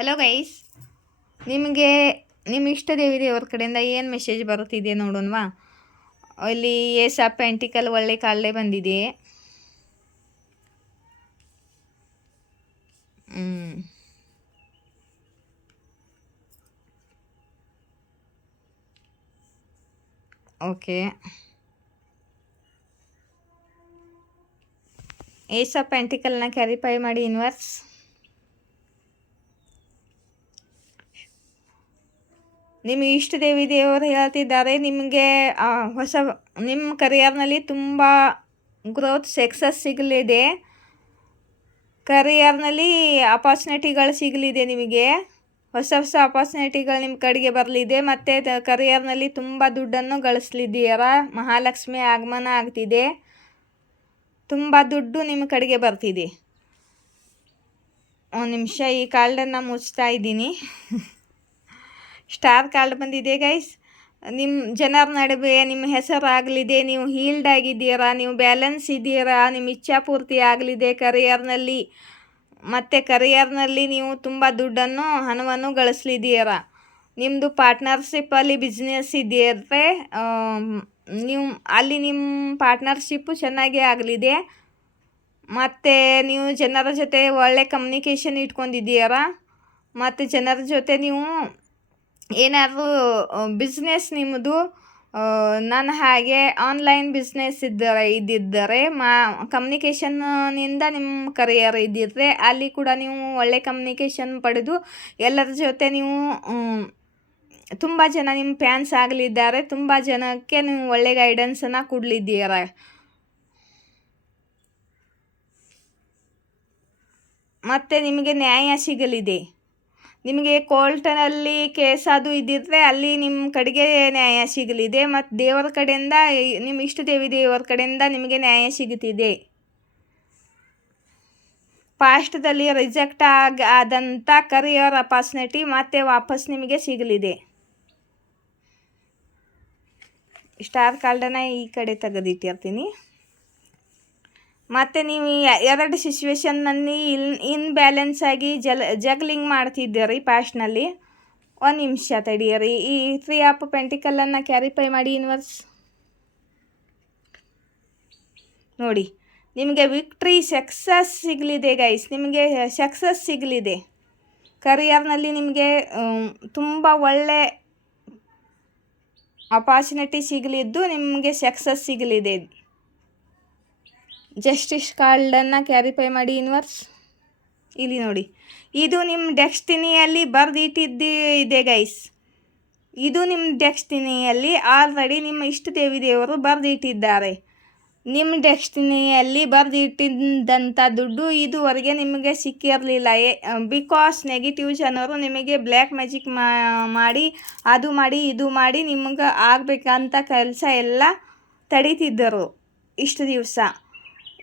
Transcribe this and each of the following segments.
Hello guys, ನಿಮಗೆ ನಿಮ್ಮ ಇಷ್ಟ ದೇವರ ಕಡೆಯಿಂದ ಏನು ಮೆಸೇಜ್ ಬರುತ್ತಿದೆ ನೋಡೋಣವಾ. ಇಲ್ಲಿ ಏಸ್ ಆಫ್ ಪೆಂಟಿಕಲ್ ಒಳ್ಳೆ ಕಾಳೆ ಬಂದಿದೆ. ಓಕೆ, ಏಸ್ ಆಫ್ ಪೆಂಟಿಕಲ್ನ ಕ್ಯಾರಿಫೈ ಮಾಡಿ ಯೂನಿವರ್ಸ್. ನಿಮ್ಮ ಇಷ್ಟ ದೇವರು ಹೇಳ್ತಿದ್ದಾರೆ ನಿಮಗೆ ಹೊಸ ನಿಮ್ಮ ಕರಿಯರ್ನಲ್ಲಿ ತುಂಬ ಗ್ರೋತ್ ಸಕ್ಸಸ್ ಸಿಗಲಿದೆ. ಕರಿಯರ್ನಲ್ಲಿ ಅಪಾರ್ಚುನಿಟಿಗಳು ಸಿಗಲಿದೆ. ನಿಮಗೆ ಹೊಸ ಹೊಸ ಅಪಾರ್ಚುನಿಟಿಗಳು ನಿಮ್ಮ ಕಡೆಗೆ ಬರಲಿದೆ. ಮತ್ತು ಕರಿಯರ್ನಲ್ಲಿ ತುಂಬ ದುಡ್ಡನ್ನು ಗಳಿಸ್ಲಿದ್ದೀರಾ. ಮಹಾಲಕ್ಷ್ಮಿ ಆಗಮನ ಆಗ್ತಿದೆ. ತುಂಬ ದುಡ್ಡು ನಿಮ್ಮ ಕಡೆಗೆ ಬರ್ತಿದೆ. ಒಂದು ನಿಮಿಷ ಈ ಕಾರ್ಡನ್ನು ಮುಚ್ತಾ ಇದ್ದೀನಿ. ಸ್ಟಾರ್ ಕಾರ್ಡ್ ಬಂದಿದೆ ಗೈಸ್. ನಿಮ್ಮ ಜನರ ನಡುವೆ ನಿಮ್ಮ ಹೆಸರಾಗಲಿದೆ. ನೀವು ಹೀಲ್ಡ್ ಆಗಿದ್ದೀರಾ, ನೀವು ಬ್ಯಾಲೆನ್ಸ್ ಇದ್ದೀರಾ, ನಿಮ್ಮ ಇಚ್ಛಾಪೂರ್ತಿ ಆಗಲಿದೆ ಕರಿಯರ್ನಲ್ಲಿ. ಮತ್ತು ಕರಿಯರ್ನಲ್ಲಿ ನೀವು ತುಂಬ ಹಣವನ್ನು ಗಳಿಸ್ಲಿದ್ದೀರಾ. ನಿಮ್ಮದು ಪಾರ್ಟ್ನರ್ಶಿಪ್ಪಲ್ಲಿ ಬಿಸ್ನೆಸ್ ಇದೆಯಂದರೆ ನೀವು ಅಲ್ಲಿ ನಿಮ್ಮ ಪಾರ್ಟ್ನರ್ಶಿಪ್ಪು ಚೆನ್ನಾಗೇ ಆಗಲಿದೆ. ಮತ್ತು ನೀವು ಜನರ ಜೊತೆ ಒಳ್ಳೆ ಕಮ್ಯುನಿಕೇಷನ್ ಇಟ್ಕೊಂಡಿದ್ದೀರಾ. ಮತ್ತು ಜನರ ಜೊತೆ ನೀವು ಏನಾದರೂ ಬಿಸ್ನೆಸ್ ನಿಮ್ಮದು ನನ್ನ ಹಾಗೆ ಆನ್ಲೈನ್ ಬಿಸ್ನೆಸ್ ಇದ್ದಿದ್ದರೆ ಕಮ್ಯುನಿಕೇಷನ್ನಿಂದ ನಿಮ್ಮ ಕರಿಯರ್ ಇದ್ದಿದ್ದರೆ ಅಲ್ಲಿ ಕೂಡ ನೀವು ಒಳ್ಳೆ ಕಮ್ಯುನಿಕೇಷನ್ ಪಡೆದು ಎಲ್ಲರ ಜೊತೆ ನೀವು ತುಂಬ ಜನ ನಿಮ್ಮ ಫ್ಯಾನ್ಸ್ ಆಗಲಿದ್ದಾರೆ. ತುಂಬ ಜನಕ್ಕೆ ನೀವು ಒಳ್ಳೆ ಗೈಡೆನ್ಸನ್ನು ಕೊಡಲಿದ್ದೀರ. ಮತ್ತು ನಿಮಗೆ ನ್ಯಾಯ ಸಿಗಲಿದೆ. ನಿಮಗೆ ಕೋರ್ಟ್ನಲ್ಲಿ ಕೇಸ್ ಅದು ಇದ್ದಿದ್ರೆ ಅಲ್ಲಿ ನಿಮ್ಮ ಕಡೆಗೆ ನ್ಯಾಯ ಸಿಗಲಿದೆ. ಮತ್ತು ದೇವರ ಕಡೆಯಿಂದ ನಿಮ್ಮ ಇಷ್ಟ ದೇವರ ಕಡೆಯಿಂದ ನಿಮಗೆ ನ್ಯಾಯ ಸಿಗುತ್ತಿದೆ. ಪಾಸ್ಟ್ದಲ್ಲಿ ರಿಜೆಕ್ಟ್ ಆದಂಥ ಕರಿಯರ್ ಅಪಾರ್ಚುನಿಟಿ ಮತ್ತೆ ವಾಪಸ್ ನಿಮಗೆ ಸಿಗಲಿದೆ. ಸ್ಟಾರ್ ಕಾರ್ಡನ್ನು ಈ ಕಡೆ ತೆಗೆದಿಟ್ಟಿರ್ತೀನಿ. ಮತ್ತು ನೀವು ಎರಡು ಸಿಚುವೇಶನ್ನಲ್ಲಿ ಇನ್ಬ್ಯಾಲೆನ್ಸ್ ಆಗಿ ಜಗ್ಲಿಂಗ್ ಮಾಡ್ತಿದ್ದೀರಿ ಪಾಸ್ಟ್ನಲ್ಲಿ. ಒಂದು ನಿಮಿಷ ತಡೆಯಿರಿ. ಈ 3 ಆಫ್ ಪೆಂಟಿಕಲನ್ನು ಕ್ಯಾರಿಫೈ ಮಾಡಿ ಯೂನಿವರ್ಸ್. ನೋಡಿ, ನಿಮಗೆ ವಿಕ್ಟ್ರಿ ಸಕ್ಸಸ್ ಸಿಗಲಿದೆ ಗೈಸ್. ನಿಮಗೆ ಸಕ್ಸಸ್ ಸಿಗಲಿದೆ. ಕರಿಯರ್ನಲ್ಲಿ ನಿಮಗೆ ತುಂಬ ಒಳ್ಳೆ ಅಪಾರ್ಚುನಿಟಿ ಸಿಗಲಿದ್ದು ನಿಮಗೆ ಸಕ್ಸಸ್ ಸಿಗಲಿದೆ. ಜಸ್ಟಿಸ್ ಕಾರ್ಡನ್ನು ಕ್ಯಾರಿಫೈ ಮಾಡಿ ಯೂನಿವರ್ಸ್. ಇಲ್ಲಿ ನೋಡಿ, ಇದು ನಿಮ್ಮ ಡೆಸ್ಟಿನಿಯಲ್ಲಿ ಇದೆ ಗೈಸ್. ಇದು ನಿಮ್ಮ ಡೆಸ್ಟಿನಿಯಲ್ಲಿ ಆಲ್ರೆಡಿ ನಿಮ್ಮ ಇಷ್ಟ ದೇವರು ಬರೆದಿಟ್ಟಿದ್ದಾರೆ. ನಿಮ್ಮ ಡೆಸ್ಟಿನಿಯಲ್ಲಿ ಬರೆದಿಟ್ಟಿದ್ದಂಥ ದುಡ್ಡು ಇದುವರೆಗೆ ನಿಮಗೆ ಸಿಕ್ಕಿರಲಿಲ್ಲ. ಬಿಕಾಸ್ ನೆಗೆಟಿವ್ ಜನರು ನಿಮಗೆ ಬ್ಲ್ಯಾಕ್ ಮ್ಯಾಜಿಕ್ ಮಾಡಿ ಅದು ಮಾಡಿ ಇದು ಮಾಡಿ ನಿಮಗೆ ಆಗಬೇಕಂತ ಕೆಲಸ ಎಲ್ಲ ತಡೀತಿದ್ದರು ಇಷ್ಟು ದಿವಸ.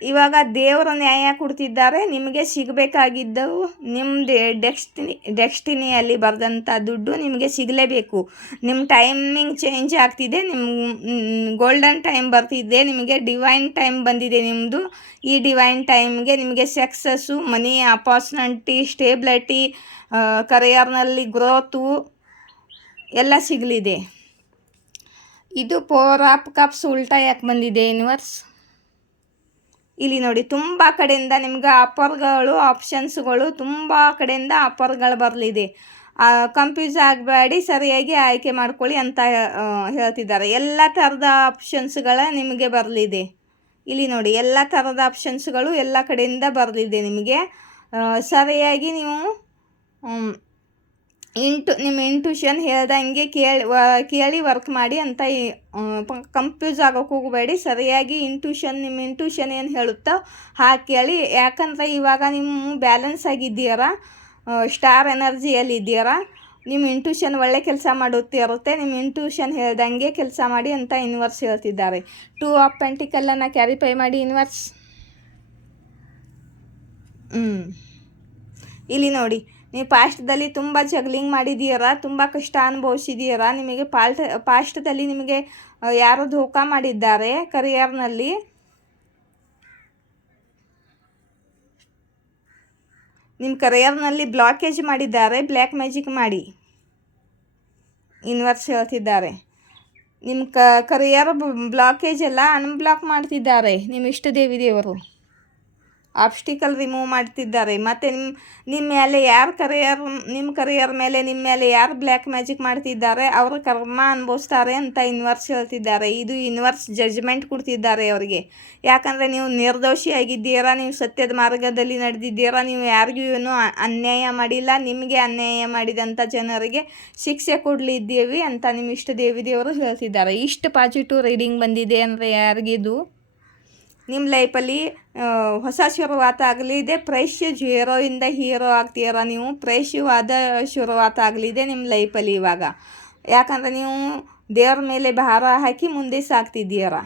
ಇವಾಗ ದೇವರ ನ್ಯಾಯ ಕೊಡ್ತಿದ್ದಾರೆ. ನಿಮಗೆ ಸಿಗಬೇಕಾಗಿದ್ದವು ನಿಮ್ಮ ಡೆಸ್ಟಿನಿಯಲ್ಲಿ ಬರೆದಂಥ ದುಡ್ಡು ನಿಮಗೆ ಸಿಗಲೇಬೇಕು. ನಿಮ್ಮ ಟೈಮಿಂಗ್ ಚೇಂಜ್ ಆಗ್ತಿದೆ. ನಿಮ್ಮ ಗೋಲ್ಡನ್ ಟೈಮ್ ಬರ್ತಿದೆ. ನಿಮಗೆ ಡಿವೈನ್ ಟೈಮ್ ಬಂದಿದೆ ನಿಮ್ಮದು. ಈ ಡಿವೈನ್ ಟೈಮ್ಗೆ ನಿಮಗೆ ಸಕ್ಸಸ್ಸು, ಮನಿ, ಅಪಾರ್ಚುನಿಟಿ, ಸ್ಟೇಬಿಲಿಟಿ, ಕರಿಯರ್ನಲ್ಲಿ ಗ್ರೋತು ಎಲ್ಲ ಸಿಗಲಿದೆ. ಇದು 4 ಆಫ್ ಕಪ್ಸ್ ಉಲ್ಟಾ ಯಾಕೆ ಬಂದಿದೆ ಯೂನಿವರ್ಸ್? ಇಲ್ಲಿ ನೋಡಿ, ತುಂಬ ಕಡೆಯಿಂದ ನಿಮ್ಗೆ ಆಪ್ಷನ್ಸ್ಗಳು ತುಂಬ ಕಡೆಯಿಂದ ಆಫರ್ಗಳು ಬರಲಿದೆ. ಕನ್ಫ್ಯೂಸ್ ಆಗಬೇಡಿ, ಸರಿಯಾಗಿ ಆಯ್ಕೆ ಮಾಡ್ಕೊಳ್ಳಿ ಅಂತ ಹೇಳ್ತಿದ್ದಾರೆ. ಎಲ್ಲ ಥರದ ಆಪ್ಷನ್ಸ್ಗಳ ನಿಮಗೆ ಬರಲಿದೆ. ಇಲ್ಲಿ ನೋಡಿ, ಎಲ್ಲ ಥರದ ಆಪ್ಷನ್ಸ್ಗಳು ಎಲ್ಲ ಕಡೆಯಿಂದ ಬರಲಿದೆ ನಿಮಗೆ. ಸರಿಯಾಗಿ ನೀವು ನಿಮ್ಮ ಇಂಟ್ಯೂಷನ್ ಹೇಳ್ದಂಗೆ ಕೇಳಿ ವರ್ಕ್ ಮಾಡಿ ಅಂತ ಕನ್ಫ್ಯೂಸ್ ಆಗೋಕ್ಕೆ ಹೋಗಬೇಡಿ. ಸರಿಯಾಗಿ ನಿಮ್ಮ ಇಂಟ್ಯೂಷನ್ ಏನು ಹೇಳುತ್ತೋ ಹಾಗೆ ಕೇಳಿ. ಯಾಕಂದರೆ ಇವಾಗ ನಿಮ್ಮ ಬ್ಯಾಲೆನ್ಸ್ ಆಗಿದ್ದೀರಾ, ಸ್ಟಾರ್ ಎನರ್ಜಿಯಲ್ಲಿ ಇದ್ದೀರಾ. ನಿಮ್ಮ ಇಂಟ್ಯೂಷನ್ ಒಳ್ಳೆ ಕೆಲಸ ಮಾಡುತ್ತಿರುತ್ತೆ. ನಿಮ್ಮ ಇಂಟ್ಯೂಷನ್ ಹೇಳ್ದಂಗೆ ಕೆಲಸ ಮಾಡಿ ಅಂತ ಯೂನಿವರ್ಸ್ ಹೇಳ್ತಿದ್ದಾರೆ. 2 ಆಫ್ ಪೆಂಟಿಕಲನ್ನು ಕ್ಯಾರಿಫೈ ಮಾಡಿ ಯೂನಿವರ್ಸ್. ಇಲ್ಲಿ ನೋಡಿ, ನೀವು ಪಾಸ್ಟ್ದಲ್ಲಿ ತುಂಬ ಜಗ್ಲಿಂಗ್ ಮಾಡಿದ್ದೀರಾ, ತುಂಬ ಕಷ್ಟ ಅನುಭವಿಸಿದ್ದೀರಾ. ನಿಮಗೆ ಪಾಸ್ಟ್ದಲ್ಲಿ ನಿಮಗೆ ಯಾರೋ ಧೋಖಾ ಮಾಡಿದ್ದಾರೆ ಕರಿಯರ್ನಲ್ಲಿ. ನಿಮ್ಮ ಕರಿಯರ್ನಲ್ಲಿ ಬ್ಲಾಕೇಜ್ ಮಾಡಿದ್ದಾರೆ, ಬ್ಲ್ಯಾಕ್ ಮ್ಯಾಜಿಕ್ ಮಾಡಿ ಯೂನಿವರ್ಸ್ ಹೇಳ್ತಿದ್ದಾರೆ. ನಿಮ್ಮ ಕರಿಯರ್ ಬ್ಲಾಕೇಜ್ ಎಲ್ಲ ಅನ್ಬ್ಲಾಕ್ ಮಾಡ್ತಿದ್ದಾರೆ ನಿಮ್ಮ ಇಷ್ಟ ದೇವರು. ಆಬ್ಸ್ಟಿಕಲ್ ರಿಮೂವ್ ಮಾಡ್ತಿದ್ದಾರೆ. ಮತ್ತು ನಿಮ್ಮ ಮೇಲೆ ಯಾರು ನಿಮ್ಮ ಕರಿಯರ್ ಮೇಲೆ ನಿಮ್ಮ ಮೇಲೆ ಯಾರು ಬ್ಲ್ಯಾಕ್ ಮ್ಯಾಜಿಕ್ ಮಾಡ್ತಿದ್ದಾರೆ ಅವರು ಕರ್ಮ ಅನುಭವಿಸ್ತಾರೆ ಅಂತ ಯೂನಿವರ್ಸ್ ಹೇಳ್ತಿದ್ದಾರೆ. ಇದು ಯೂನಿವರ್ಸ್ ಜಡ್ಜ್ಮೆಂಟ್ ಕೊಡ್ತಿದ್ದಾರೆ ಅವರಿಗೆ. ಯಾಕಂದರೆ ನೀವು ನಿರ್ದೋಷಿಯಾಗಿದ್ದೀರಾ, ನೀವು ಸತ್ಯದ ಮಾರ್ಗದಲ್ಲಿ ನಡೆದಿದ್ದೀರಾ, ನೀವು ಯಾರಿಗೂ ಏನೂ ಅನ್ಯಾಯ ಮಾಡಿಲ್ಲ. ನಿಮಗೆ ಅನ್ಯಾಯ ಮಾಡಿದಂಥ ಜನರಿಗೆ ಶಿಕ್ಷೆ ಕೊಡಲಿದ್ದೀವಿ ಅಂತ ನಿಮ್ಮ ಇಷ್ಟ ದೇವರು ಹೇಳ್ತಿದ್ದಾರೆ. ಇಷ್ಟು ಪಾಸಿಟಿವ್ ರೀಡಿಂಗ್ ಬಂದಿದೆ ಅಂದರೆ ಯಾರಿಗಿದು ನಿಮ್ಮ ಲೈಫಲ್ಲಿ ಹೊಸ ಶುರುವಾತ ಆಗಲಿದೆ. ಫ್ರೆಶ್ ಜೀರೋಯಿಂದ ಹೀರೋ ಆಗ್ತೀರಾ ನೀವು. ಫ್ರೆಶ್ವಾದ ಶುರುವಾತ ಆಗಲಿದೆ ನಿಮ್ಮ ಲೈಫಲ್ಲಿ ಇವಾಗ. ಯಾಕಂದರೆ ನೀವು ದೇವ್ರ ಮೇಲೆ ಭಾರ ಹಾಕಿ ಮುಂದೆ ಸಾಗ್ತಿದ್ದೀರಾ.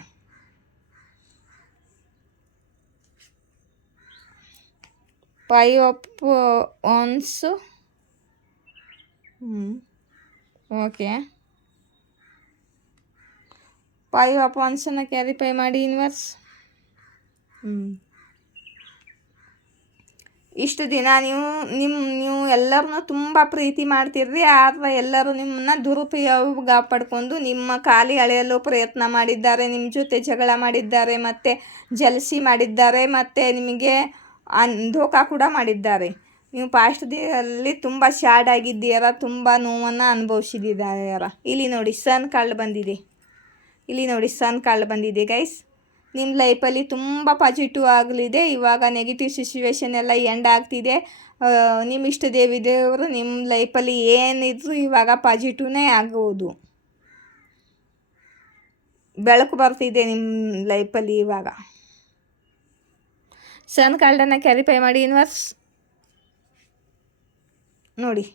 Five of wands. Okay, five of ವಾಂಡ್ಸನ್ನು ಕ್ಯಾರಿಫೈ ಮಾಡಿ ಯೂನಿವರ್ಸ್. ಇಷ್ಟು ದಿನ ನೀವು ಎಲ್ಲರನ್ನೂ ತುಂಬ ಪ್ರೀತಿ ಮಾಡ್ತಿರ್ರಿ. ಆದರೆ ಎಲ್ಲರೂ ನಿಮ್ಮನ್ನ ದುರುಪಯೋಗ ಪಡ್ಕೊಂಡು ನಿಮ್ಮ ಖಾಲಿ ಅಳೆಯಲು ಪ್ರಯತ್ನ ಮಾಡಿದ್ದಾರೆ, ನಿಮ್ಮ ಜೊತೆ ಜಗಳ ಮಾಡಿದ್ದಾರೆ, ಮತ್ತು ಜಲಸಿ ಮಾಡಿದ್ದಾರೆ, ಮತ್ತು ನಿಮಗೆ ಧೋಖಾ ಕೂಡ ಮಾಡಿದ್ದಾರೆ. ನೀವು ಪಾಸ್ಟ್ದಲ್ಲಿ ತುಂಬ ಸ್ಯಾಡ್ ಆಗಿದ್ದೀರ, ತುಂಬ ನೋವನ್ನು ಅನುಭವಿಸಿದ್ದೀರ. ಇಲ್ಲಿ ನೋಡಿ ಸನ್ ಕಾರ್ಡ್ ಬಂದಿದೆ ಗೈಸ್. ನಿಮ್ಮ ಲೈಫಲ್ಲಿ ತುಂಬ ಪಾಸಿಟಿವ್ ಆಗಲಿದೆ. ಇವಾಗ ನೆಗೆಟಿವ್ ಸಿಚುವೇಶನ್ ಎಲ್ಲ ಎಂಡ್ ಆಗ್ತಿದೆ. ನಿಮ್ಮ ಇಷ್ಟ ದೇವರು ನಿಮ್ಮ ಲೈಫಲ್ಲಿ ಏನಿದ್ರು ಇವಾಗ ಪಾಸಿಟಿವ್ನೇ ಆಗುವುದು. ಬೆಳಕು ಬರ್ತಿದೆ ನಿಮ್ಮ ಲೈಫಲ್ಲಿ ಇವಾಗ. ಸನ್ ಕಾರ್ಡನ್ನು ಕ್ಯಾರಿಫೈ ಮಾಡಿ ಯೂನಿವರ್ಸ್. ನೋಡಿ,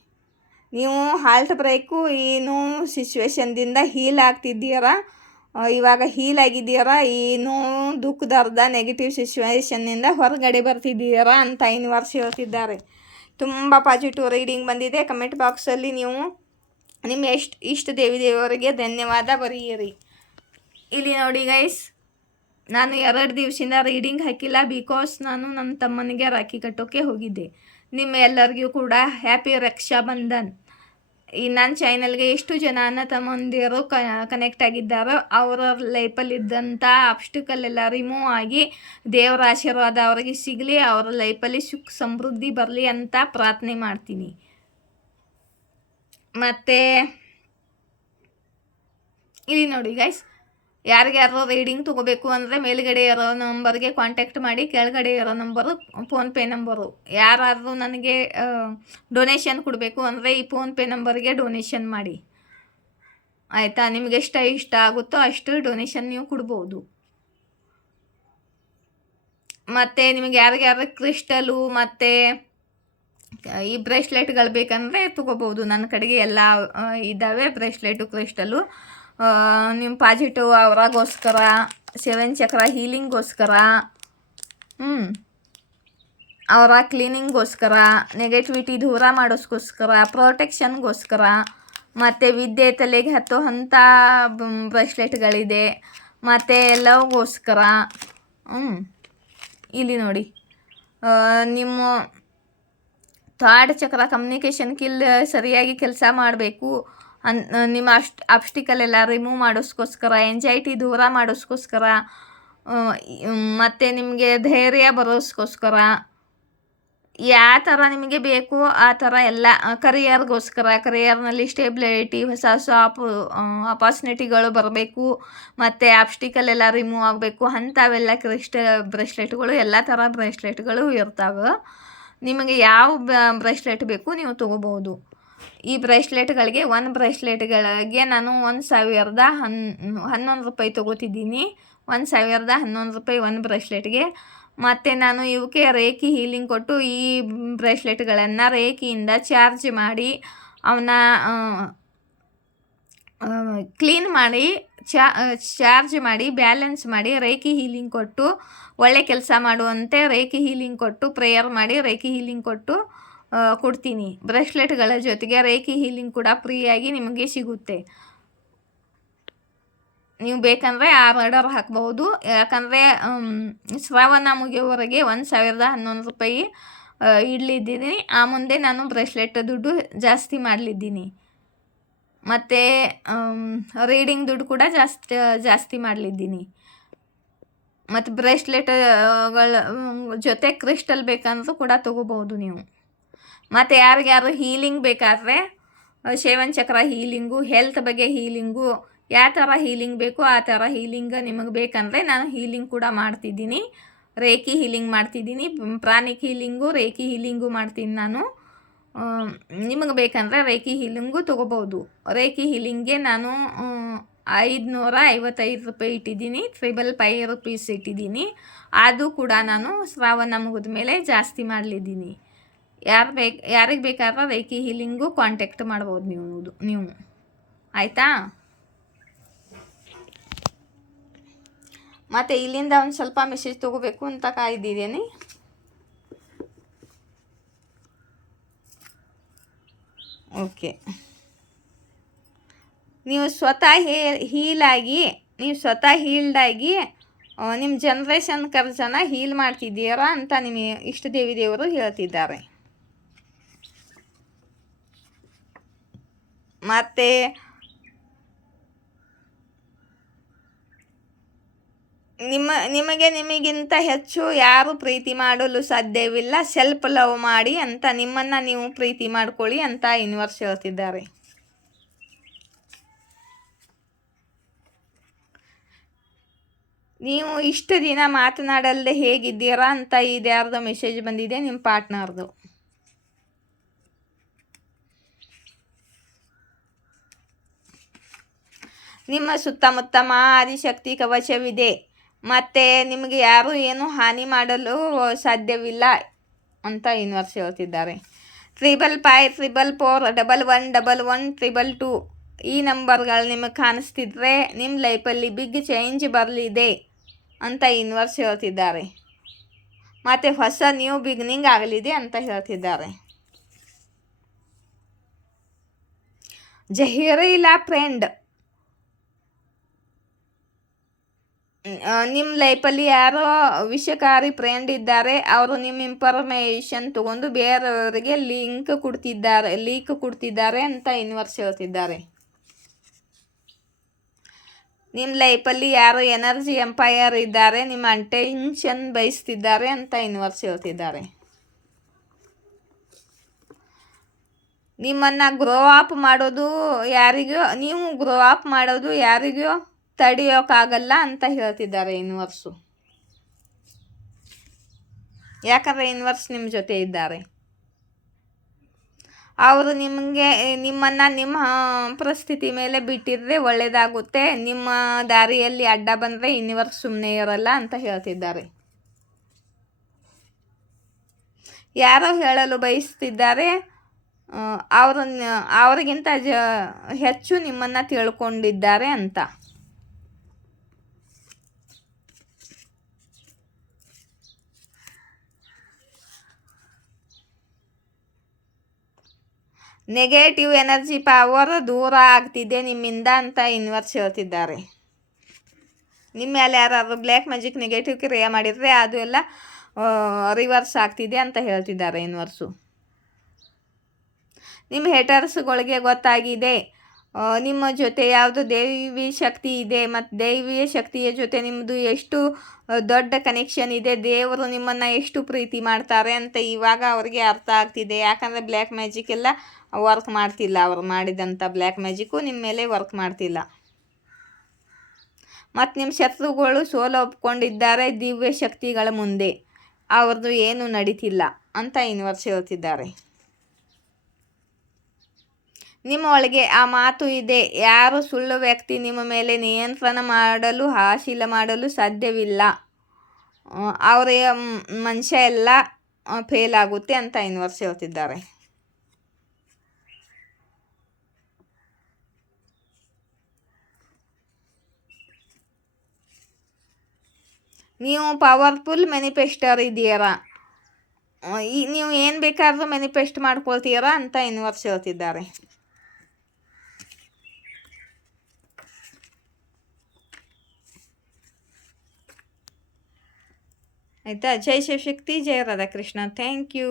ನೀವು ಹಾಲ್ಟ್ ಬ್ರೇಕು ಏನು ಸಿಚುವೇಶನ್ದಿಂದ ಹೀಲ್ ಆಗ್ತಿದ್ದೀರಾ, ಇವಾಗ ಹೀಲ್ ಆಗಿದ್ದೀರಾ. ಏನು ದುಃಖದ ನೆಗೆಟಿವ್ ಸಿಚುವೇಶನ್ನಿಂದ ಹೊರಗಡೆ ಬರ್ತಿದ್ದೀರಾ ಅಂತ ಯೂನಿವರ್ಸ್ ಹೇಳ್ತಿದ್ದಾರೆ. ತುಂಬ ಪಾಸಿಟಿವ್ ರೀಡಿಂಗ್ ಬಂದಿದೆ. ಕಮೆಂಟ್ ಬಾಕ್ಸಲ್ಲಿ ನೀವು ನಿಮ್ಮ ಇಷ್ಟ ದೇವರಿಗೆ ಧನ್ಯವಾದ ಬರೆಯಿರಿ. ಇಲ್ಲಿ ನೋಡಿ ಗೈಸ್, ನಾನು 2 ದಿವಸದಿಂದ ರೀಡಿಂಗ್ ಹಾಕಿಲ್ಲ. ಬಿಕಾಸ್ ನಾನು ನನ್ನ ತಮ್ಮನಿಗೆ ರಾಖಿ ಕಟ್ಟೋಕ್ಕೆ ಹೋಗಿದ್ದೆ. ನಿಮ್ಮ ಎಲ್ಲರಿಗೂ ಕೂಡ ಹ್ಯಾಪಿ ರಕ್ಷಾ ಬಂಧನ್. ಈ ನನ್ನ ಚಾನಲ್ಗೆ ಎಷ್ಟು ಜನ ಅಣ್ಣ ತಮ್ಮಂದಿರು ಕನೆಕ್ಟ್ ಆಗಿದ್ದಾರೋ ಅವರ ಲೈಫಲ್ಲಿದ್ದಂಥ ಆಬ್ಸ್ಟಿಕಲ್ ಎಲ್ಲ ರಿಮೂವ್ ಆಗಿ ದೇವರ ಆಶೀರ್ವಾದ ಅವರಿಗೆ ಸಿಗಲಿ, ಅವರ ಲೈಫಲ್ಲಿ ಸುಖ ಸಮೃದ್ಧಿ ಬರಲಿ ಅಂತ ಪ್ರಾರ್ಥನೆ ಮಾಡ್ತೀನಿ. ಮತ್ತು ಇಲ್ಲಿ ನೋಡಿ ಗೈಸ್, ಯಾರಿಗ್ಯಾರೋ ರೀಡಿಂಗ್ ತೊಗೋಬೇಕು ಅಂದರೆ ಮೇಲ್ಗಡೆ ಇರೋ ನಂಬರ್ಗೆ ಕಾಂಟ್ಯಾಕ್ಟ್ ಮಾಡಿ. ಕೆಳಗಡೆ ಇರೋ ನಂಬರು ಫೋನ್ಪೇ ನಂಬರು. ಯಾರಾದರೂ ನನಗೆ ಡೊನೇಷನ್ ಕೊಡಬೇಕು ಅಂದರೆ ಈ ಫೋನ್ಪೇ ನಂಬರ್ಗೆ ಡೊನೇಷನ್ ಮಾಡಿ, ಆಯಿತಾ. ನಿಮಗೆ ಇಷ್ಟ ಆಗುತ್ತೋ ಅಷ್ಟು ಡೊನೇಷನ್ ನೀವು ಕೊಡ್ಬೋದು. ಮತ್ತು ನಿಮಗೆ ಯಾರಿಗ್ಯಾರು ಕ್ರಿಸ್ಟಲು ಮತ್ತು ಈ ಬ್ರೇಸ್ಲೆಟ್ಗಳು ಬೇಕಂದರೆ ತೊಗೋಬೋದು. ನನ್ನ ಕಡೆಗೆ ಎಲ್ಲ ಇದ್ದಾವೆ, ಬ್ರೇಸ್ಲೆಟು ಕ್ರಿಸ್ಟಲು. ನಿಮ್ಮ ಪಾಸಿಟಿವ್ ಅವರಾಗೋಸ್ಕರ, 7 ಚಕ್ರ ಹೀಲಿಂಗೋಸ್ಕರ, ಅವರ ಕ್ಲೀನಿಂಗೋಸ್ಕರ, ನೆಗೆಟಿವಿಟಿ ದೂರ ಮಾಡೋಸ್ಕೋಸ್ಕರ, ಪ್ರೊಟೆಕ್ಷನ್ಗೋಸ್ಕರ, ಮತ್ತು ವಿದ್ಯೆ ತಲೆಗೆ ಹತ್ತೋಂಥ ಬ್ರೇಸ್ಲೆಟ್ಗಳಿದೆ, ಮತ್ತು ಎಲ್ಲವಗೋಸ್ಕರ. ಇಲ್ಲಿ ನೋಡಿ, ನಿಮ್ಮ ಥರ್ಡ್ ಚಕ್ರ ಕಮ್ಯುನಿಕೇಷನ್ ಸರಿಯಾಗಿ ಕೆಲಸ ಮಾಡಬೇಕು. ನಿಮ್ಮ ಆಬ್ಸ್ಟಿಕಲ್ ಎಲ್ಲ ರಿಮೂವ್ ಮಾಡೋಸ್ಕೋಸ್ಕರ, ಎಂಜೈಟಿ ದೂರ ಮಾಡೋಸ್ಕೋಸ್ಕರ, ಮತ್ತು ನಿಮಗೆ ಧೈರ್ಯ ಬರೋಸ್ಕೋಸ್ಕರ, ಯಾವ ಥರ ನಿಮಗೆ ಬೇಕು ಆ ಥರ ಎಲ್ಲ. ಕರಿಯರ್ಗೋಸ್ಕರ, ಕರಿಯರ್ನಲ್ಲಿ ಸ್ಟೇಬಿಲಿಟಿ, ಹೊಸ ಅಪಾರ್ಚುನಿಟಿಗಳು ಬರಬೇಕು, ಮತ್ತು ಆಬ್ಸ್ಟಿಕಲ್ ಎಲ್ಲ ರಿಮೂವ್ ಆಗಬೇಕು ಅಂಥವೆಲ್ಲ ಬ್ರೇಸ್ಲೆಟ್ಗಳು, ಎಲ್ಲ ಥರ ಬ್ರೇಸ್ಲೆಟ್ಗಳು ಇರ್ತಾವೆ. ನಿಮಗೆ ಯಾವ ಬ್ರೇಸ್ಲೆಟ್ ಬೇಕು ನೀವು ತೊಗೋಬೋದು. ಈ ಬ್ರೇಸ್ಲೆಟ್ಗಳಿಗೆ ಒಂದು ಬ್ರೇಸ್ಲೆಟ್ಗಳಿಗೆ ನಾನು 1011 ರೂಪಾಯಿ ತೊಗೋತಿದ್ದೀನಿ. 1011 ರೂಪಾಯಿ ಒಂದು ಬ್ರೇಸ್ಲೆಟ್ಗೆ. ಮತ್ತು ನಾನು ಇವಕ್ಕೆ ರೇಖಿ ಹೀಲಿಂಗ್ ಕೊಟ್ಟು ಈ ಬ್ರೇಸ್ಲೆಟ್ಗಳನ್ನು ರೇಖಿಯಿಂದ ಚಾರ್ಜ್ ಮಾಡಿ ಅವನ್ನ ಕ್ಲೀನ್ ಮಾಡಿ ಚಾರ್ಜ್ ಮಾಡಿ ಬ್ಯಾಲೆನ್ಸ್ ಮಾಡಿ ರೇಖಿ ಹೀಲಿಂಗ್ ಕೊಟ್ಟು ಒಳ್ಳೆ ಕೆಲಸ ಮಾಡುವಂತೆ ರೇಖಿ ಹೀಲಿಂಗ್ ಕೊಟ್ಟು ಪ್ರೇಯರ್ ಮಾಡಿ ರೇಖಿ ಹೀಲಿಂಗ್ ಕೊಟ್ಟು ಕೊಡ್ತೀನಿ. ಬ್ರೇಸ್ಲೆಟ್ಗಳ ಜೊತೆಗೆ ರೇಖಿ ಹೀಲಿಂಗ್ ಕೂಡ ಫ್ರೀಯಾಗಿ ನಿಮಗೆ ಸಿಗುತ್ತೆ. ನೀವು ಬೇಕಂದರೆ ಆರ್ಡರ್ ಹಾಕ್ಬಹುದು. ಯಾಕಂದರೆ ಶ್ರಾವಣ ಮುಗಿಯೋವರೆಗೆ 1011 ರೂಪಾಯಿ ಇಡ್ಲಿದ್ದೀನಿ. ಆ ಮುಂದೆ ನಾನು ಬ್ರೇಸ್ಲೆಟ್ ದುಡ್ಡು ಜಾಸ್ತಿ ಮಾಡಲಿದ್ದೀನಿ. ಮತ್ತು ರೀಡಿಂಗ್ ದುಡ್ಡು ಕೂಡ ಜಾಸ್ತಿ ಮಾಡಲಿದ್ದೀನಿ. ಮತ್ತು ಬ್ರೇಸ್ಲೆಟ್ಗಳ ಜೊತೆ ಕ್ರಿಸ್ಟಲ್ ಬೇಕಂದ್ರೂ ಕೂಡ ತೊಗೋಬೋದು ನೀವು. ಮತ್ತು ಯಾರಿಗ್ಯಾರು ಹೀಲಿಂಗ್ ಬೇಕಾದರೆ ಶೇವನ್ ಚಕ್ರ ಹೀಲಿಂಗು, ಹೆಲ್ತ್ ಬಗ್ಗೆ ಹೀಲಿಂಗು, ಯಾವ ಥರ ಹೀಲಿಂಗ್ ಬೇಕು ಆ ಥರ ಹೀಲಿಂಗ್ ನಿಮಗೆ ಬೇಕಂದರೆ ನಾನು ಹೀಲಿಂಗ್ ಕೂಡ ಮಾಡ್ತಿದ್ದೀನಿ. ರೇಖಿ ಹೀಲಿಂಗ್ ಮಾಡ್ತಿದ್ದೀನಿ, ಪ್ರಾಣಿಕ್ ಹೀಲಿಂಗು, ರೇಖಿ ಹೀಲಿಂಗು ಮಾಡ್ತೀನಿ ನಾನು. ನಿಮಗೆ ಬೇಕಂದರೆ ರೇಖಿ ಹೀಲಿಂಗು ತೊಗೋಬೋದು. ರೇಖಿ ಹೀಲಿಂಗ್ಗೆ ನಾನು 555 ರೂಪಾಯಿ ಇಟ್ಟಿದ್ದೀನಿ, 555 ರುಪೀಸ್ ಇಟ್ಟಿದ್ದೀನಿ. ಅದು ಕೂಡ ನಾನು ಶ್ರಾವಣ ಮುಗಿದ ಮೇಲೆ ಜಾಸ್ತಿ ಮಾಡಲಿದ್ದೀನಿ. ಯಾರಿಗೆ ಬೇಕಾದ್ರೆ ರೇಖಿ ಹೀಲಿಂಗು ಕಾಂಟ್ಯಾಕ್ಟ್ ಮಾಡ್ಬೋದು ನೀವು ಆಯಿತಾ. ಮತ್ತು ಇಲ್ಲಿಂದ ಒಂದು ಸ್ವಲ್ಪ ಮೆಸೇಜ್ ತೊಗೋಬೇಕು ಅಂತ ಕಾಯ್ದಿದ್ದೀನಿ. ಓಕೆ, ನೀವು ಸ್ವತಃ ಹೀಲ್ಡಾಗಿ ನಿಮ್ಮ ಜನ್ರೇಷನ್ ಖರ್ಚನ್ನು ಹೀಲ್ ಮಾಡ್ತಿದ್ದೀರಾ ಅಂತ ನಿಮ್ಮ ಇಷ್ಟ ದೇವರು ಹೇಳ್ತಿದ್ದಾರೆ. ಮತ್ತು ನಿಮಗಿಂತ ಹೆಚ್ಚು ಯಾರು ಪ್ರೀತಿ ಮಾಡಲು ಸಾಧ್ಯವಿಲ್ಲ. ಸೆಲ್ಫ್ ಲವ್ ಮಾಡಿ ಅಂತ, ನಿಮ್ಮನ್ನು ನೀವು ಪ್ರೀತಿ ಮಾಡ್ಕೊಳ್ಳಿ ಅಂತ ಯೂನಿವರ್ಸ್ ಹೇಳ್ತಿದ್ದಾರೆ. ನೀವು ಇಷ್ಟು ದಿನ ಮಾತನಾಡಲ್ದೆ ಹೇಗಿದ್ದೀರಾ ಅಂತ ಇದ್ಯಾರ್ದು ಮೆಸೇಜ್ ಬಂದಿದೆ, ನಿಮ್ಮ ಪಾರ್ಟ್ನರ್ದು. ನಿಮ್ಮ ಸುತ್ತಮುತ್ತ ಆದಿಶಕ್ತಿ ಕವಚವಿದೆ ಮತ್ತು ನಿಮಗೆ ಯಾರು ಏನು ಹಾನಿ ಮಾಡಲು ಸಾಧ್ಯವಿಲ್ಲ ಅಂತ ಯೂನಿವರ್ಸ್ ಹೇಳ್ತಿದ್ದಾರೆ. 5554111122 ಈ ನಂಬರ್ಗಳು ನಿಮಗೆ ಕಾಣಿಸ್ತಿದ್ರೆ ನಿಮ್ಮ ಲೈಫಲ್ಲಿ ಬಿಗ್ ಚೇಂಜ್ ಬರಲಿದೆ ಅಂತ ಯೂನಿವರ್ಸ್ ಹೇಳ್ತಿದ್ದಾರೆ. ಮತ್ತು ಹೊಸ ನ್ಯೂ ಬಿಗಿನಿಂಗ್ ಆಗಲಿದೆ ಅಂತ ಹೇಳ್ತಿದ್ದಾರೆ. ಜಹೀರಿಲಾ ಫ್ರೆಂಡ್, ನಿಮ್ಮ ಲೈಫಲ್ಲಿ ಯಾರೋ ವಿಷಕಾರಿ ಫ್ರೆಂಡ್ ಇದ್ದಾರೆ. ಅವರು ನಿಮ್ಮ ಇನ್ಫಾರ್ಮೇಷನ್ ತಗೊಂಡು ಬೇರೆಯವರಿಗೆ ಲೀಕ್ ಕೊಡ್ತಿದ್ದಾರೆ ಅಂತ ಯೂನಿವರ್ಸ್ ಹೇಳ್ತಿದ್ದಾರೆ. ನಿಮ್ಮ ಲೈಫಲ್ಲಿ ಯಾರೋ ಎನರ್ಜಿ ಎಂಪೈರ್ ಇದ್ದಾರೆ, ನಿಮ್ಮ ಅಟೆನ್ಷನ್ ಬಯಸ್ತಿದ್ದಾರೆ ಅಂತ ಯೂನಿವರ್ಸ್ ಹೇಳ್ತಿದ್ದಾರೆ. ನಿಮ್ಮನ್ನು ಗ್ರೋ ಅಪ್ ಮಾಡೋದು ಯಾರಿಗೋ ತಡೆಯೋಕ್ಕಾಗಲ್ಲ ಅಂತ ಹೇಳ್ತಿದ್ದಾರೆ ಯೂನಿವರ್ಸು. ಯಾಕಂದರೆ ಯೂನಿವರ್ಸ್ ನಿಮ್ಮ ಜೊತೆ ಇದ್ದಾರೆ. ಅವರು ನಿಮ್ಮನ್ನು ನಿಮ್ಮ ಪರಿಸ್ಥಿತಿ ಮೇಲೆ ಬಿಟ್ಟಿದ್ರೆ ಒಳ್ಳೆಯದಾಗುತ್ತೆ. ನಿಮ್ಮ ದಾರಿಯಲ್ಲಿ ಅಡ್ಡ ಬಂದರೆ ಯೂನಿವರ್ಸ್ ಸುಮ್ಮನೆ ಇರಲ್ಲ ಅಂತ ಹೇಳ್ತಿದ್ದಾರೆ. ಯಾರೋ ಹೇಳಲು ಬಯಸ್ತಿದ್ದಾರೆ, ಅವರಿಗಿಂತ ಹೆಚ್ಚು ನಿಮ್ಮನ್ನು ತಿಳ್ಕೊಂಡಿದ್ದಾರೆ ಅಂತ. ನೆಗೆಟಿವ್ ಎನರ್ಜಿ ಪವರ್ ದೂರ ಆಗ್ತಿದೆ ನಿಮ್ಮಿಂದ ಅಂತ ಯೂನಿವರ್ಸ್ ಹೇಳ್ತಿದ್ದಾರೆ. ನಿಮ್ಮ ಮೇಲೆ ಯಾರಾದರೂ ಬ್ಲ್ಯಾಕ್ ಮ್ಯಾಜಿಕ್ ನೆಗೆಟಿವ್ ಕ್ರಿಯೆ ಮಾಡಿದರೆ ಅದು ಎಲ್ಲ ರಿವರ್ಸ್ ಆಗ್ತಿದೆ ಅಂತ ಹೇಳ್ತಿದ್ದಾರೆ ಯೂನಿವರ್ಸು. ನಿಮ್ಮ ಹೇಟರ್ಸ್ಗಳಿಗೆ ಗೊತ್ತಾಗಿದೆ ನಿಮ್ಮ ಜೊತೆ ಯಾವುದು ದೈವಿ ಶಕ್ತಿ ಇದೆ ಮತ್ತು ದೈವಿಯ ಶಕ್ತಿಯ ಜೊತೆ ನಿಮ್ಮದು ಎಷ್ಟು ದೊಡ್ಡ ಕನೆಕ್ಷನ್ ಇದೆ, ದೇವರು ನಿಮ್ಮನ್ನು ಎಷ್ಟು ಪ್ರೀತಿ ಮಾಡ್ತಾರೆ ಅಂತ ಇವಾಗ ಅವರಿಗೆ ಅರ್ಥ ಆಗ್ತಿದೆ. ಯಾಕಂದರೆ ಬ್ಲ್ಯಾಕ್ ಮ್ಯಾಜಿಕ್ ಎಲ್ಲ ವರ್ಕ್ ಮಾಡ್ತಿಲ್ಲ. ಅವರು ಮಾಡಿದಂಥ ಬ್ಲ್ಯಾಕ್ ಮ್ಯಾಜಿಕ್ಕು ನಿಮ್ಮ ಮೇಲೆ ವರ್ಕ್ ಮಾಡ್ತಿಲ್ಲ. ಮತ್ತು ನಿಮ್ಮ ಶತ್ರುಗಳು ಸೋಲು ಒಪ್ಕೊಂಡಿದ್ದಾರೆ ದಿವ್ಯ ಶಕ್ತಿಗಳ ಮುಂದೆ. ಅವ್ರದ್ದು ಏನು ನಡೀತಿಲ್ಲ ಅಂತ ಯೂನಿವರ್ಸ್ ಹೇಳ್ತಿದ್ದಾರೆ. ನಿಮ್ಮ ಒಳಗೆ ಆ ಮಾತು ಇದೆ, ಯಾರು ಸುಳ್ಳು ವ್ಯಕ್ತಿ ನಿಮ್ಮ ಮೇಲೆ ನಿಯಂತ್ರಣ ಮಾಡಲು ಹಾಸಿಲ ಮಾಡಲು ಸಾಧ್ಯವಿಲ್ಲ. ಅವರ ಮನುಷ್ಯ ಎಲ್ಲ ಫೇಲ್ ಆಗುತ್ತೆ ಅಂತ ಯೂನಿವರ್ಸ್ ಹೇಳ್ತಿದ್ದಾರೆ. ನೀವು ಪವರ್ಫುಲ್ ಮ್ಯಾನಿಫೆಸ್ಟರ್ ಇದ್ದೀರಾ. ನೀವು ಏನು ಬೇಕಾದರೂ ಮ್ಯಾನಿಫೆಸ್ಟ್ ಮಾಡ್ಕೊಳ್ತೀರಾ ಅಂತ ಯೂನಿವರ್ಸ್ ಹೇಳ್ತಿದ್ದಾರೆ. ಆಯಿತಾ. ಜೈ ಶಿವಶಕ್ತಿ, ಜಯ ರಾಧಾಕೃಷ್ಣ. Thank you.